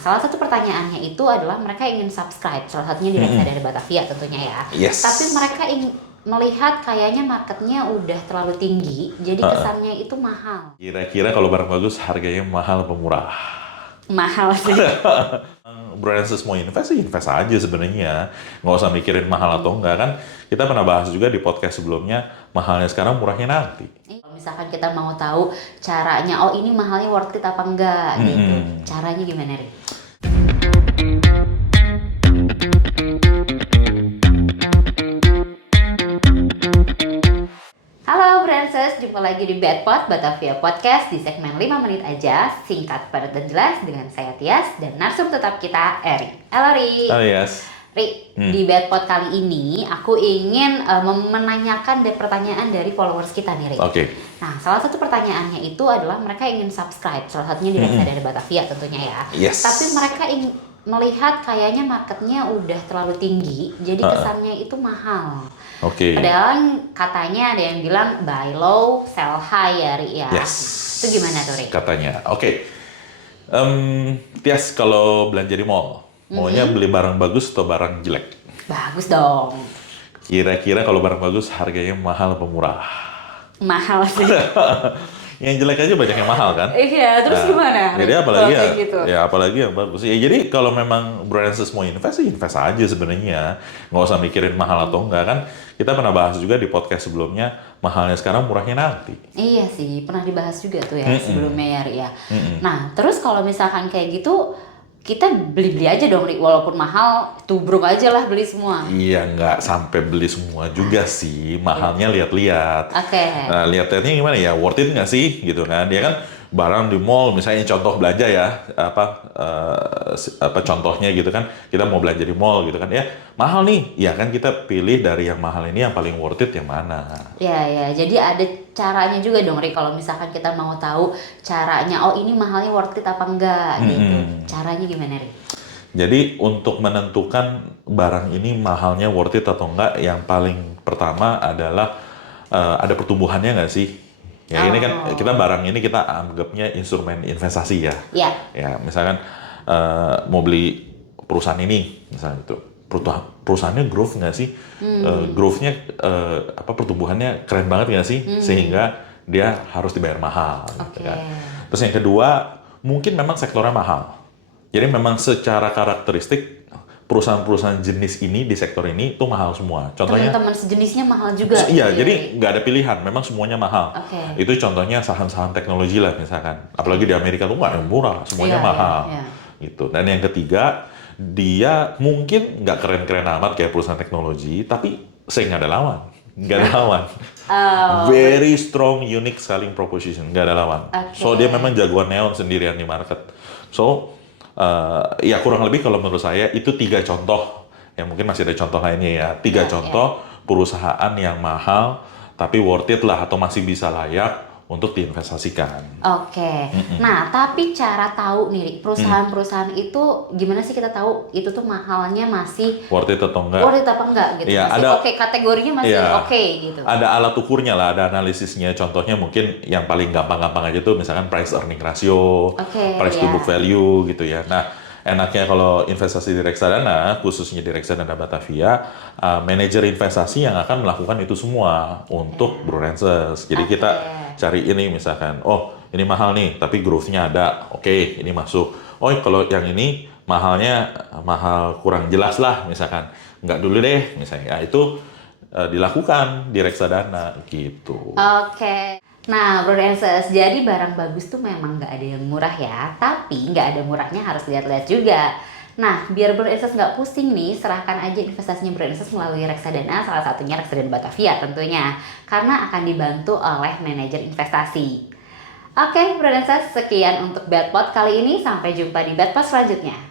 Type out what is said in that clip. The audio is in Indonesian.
salah satu pertanyaannya itu adalah mereka ingin subscribe, salah satunya di reksadana Batavia tentunya ya. Yes. Tapi mereka melihat kayaknya marketnya udah terlalu tinggi, jadi kesannya itu mahal. Kira-kira kalau barang bagus harganya mahal apa murah? Mahal sih. Bro Francis mau invest sih invest aja sebenarnya, nggak usah mikirin mahal atau enggak kan. Kita pernah bahas juga di podcast sebelumnya, mahalnya sekarang murahnya nanti. Kalau misalkan kita mau tahu caranya, oh ini mahalnya worth it apa enggak gitu, caranya gimana Ri? Halo Brances, jumpa lagi di Bedpot Batavia Podcast di segmen 5 menit aja, singkat, padat, dan jelas dengan saya Tias dan narsum tetap kita Eri. Halo Ri. Halo Yas. Ri, di Bedpot kali ini aku ingin menanyakan pertanyaan dari followers kita nih Ri. Oke. Nah, salah satu pertanyaannya itu adalah mereka ingin subscribe, salah satunya di reksadana Batavia tentunya ya. Yes. Tapi mereka melihat kayaknya marketnya udah terlalu tinggi, jadi kesannya itu mahal. Oke. Padahal katanya ada yang bilang buy low, sell high ya Ri ya. Yes. Itu gimana tuh Ri? Katanya. Oke. Tias kalau belanja di mall, maunya beli barang bagus atau barang jelek? Bagus dong. Kira-kira kalau barang bagus harganya mahal apa murah? Mahal sih. Yang jelek aja banyak yang mahal kan? Iya, terus gimana? Jadi apalagi kayak gitu? apalagi yang bagus. Ya jadi kalau memang Brances mau invest sih invest aja sebenarnya, nggak usah mikirin mahal atau enggak kan. Kita pernah bahas juga di podcast sebelumnya, mahalnya sekarang murahnya nanti. Iya sih, pernah dibahas juga tuh ya sebelumnya ya Ri ya. Nah, terus kalau misalkan kayak gitu, kita beli-beli aja dong Ri, walaupun mahal, tubruk aja lah beli semua. Iya, nggak sampai beli semua juga sih, mahalnya lihat-lihat. Oke. Nah, lihat-lihatnya gimana ya, worth it nggak sih gitu kan? Dia kan barang di mall, misalnya contoh belanja ya, apa contohnya gitu kan, kita mau belanja di mall gitu kan, ya mahal nih, ya kan kita pilih dari yang mahal ini yang paling worth it yang mana. Ya, jadi ada caranya juga dong Ri, kalau misalkan kita mau tahu caranya, oh ini mahalnya worth it apa enggak gitu. Caranya gimana Ri? Jadi untuk menentukan barang ini mahalnya worth it atau enggak, yang paling pertama adalah ada pertumbuhannya nggak sih? Ya ini kan kita barang ini kita anggapnya instrumen investasi ya. Iya. Ya misalkan mau beli perusahaan ini misalnya itu perusahaannya growth nggak sih? Growth-nya pertumbuhannya keren banget nggak sih? Sehingga dia harus dibayar mahal. Gitu kan. Terus yang kedua mungkin memang sektornya mahal. Jadi memang secara karakteristik perusahaan-perusahaan jenis ini di sektor ini tuh mahal semua. Contohnya teman-teman sejenisnya mahal juga. Iya, jadi nggak ada pilihan. Memang semuanya mahal. Oke. Itu contohnya saham-saham teknologi lah misalkan. Apalagi di Amerika tuh nggak ada yang murah, semuanya mahal. Iya. Gitu. Dan yang ketiga, dia mungkin nggak keren-keren amat kayak perusahaan teknologi, tapi saya nggak ada lawan. Nggak ada lawan. Very strong, unique selling proposition. Nggak ada lawan. So, dia memang jagoan neon sendirian di market. So, ya kurang lebih kalau menurut saya itu 3 contoh, yang mungkin masih ada contoh lainnya ya, 3 contoh perusahaan yang mahal tapi worth it lah atau masih bisa layak untuk diinvestasikan. Oke. Nah, tapi cara tahu nih Ri, perusahaan-perusahaan itu gimana sih kita tahu itu tuh mahalnya masih Worth it atau enggak? worth it apa enggak gitu? Ya, masih oke, kategorinya masih oke gitu. Ada alat ukurnya lah, ada analisisnya. Contohnya mungkin yang paling gampang-gampang aja tuh misalkan price earning ratio, price to book value gitu ya. Nah, enaknya kalau investasi di reksadana, khususnya di reksadana Batavia, manajer investasi yang akan melakukan itu semua untuk Bro Francis. Jadi kita cari ini misalkan, oh ini mahal nih, tapi growth-nya ada, oke, ini masuk. Oh kalau yang ini mahalnya mahal kurang jelas lah misalkan, nggak dulu deh misalnya. Ya, itu dilakukan di reksadana gitu. Oke. Nah, Bro Francis, jadi barang bagus tuh memang nggak ada yang murah ya, tapi nggak ada murahnya harus lihat-lihat juga. Nah, biar Bro Francis nggak pusing nih, serahkan aja investasinya Bro Francis melalui reksadana, salah satunya reksadana Batavia tentunya, karena akan dibantu oleh manajer investasi. Oke, Bro Francis, sekian untuk Bedpot kali ini, sampai jumpa di Bedpot selanjutnya.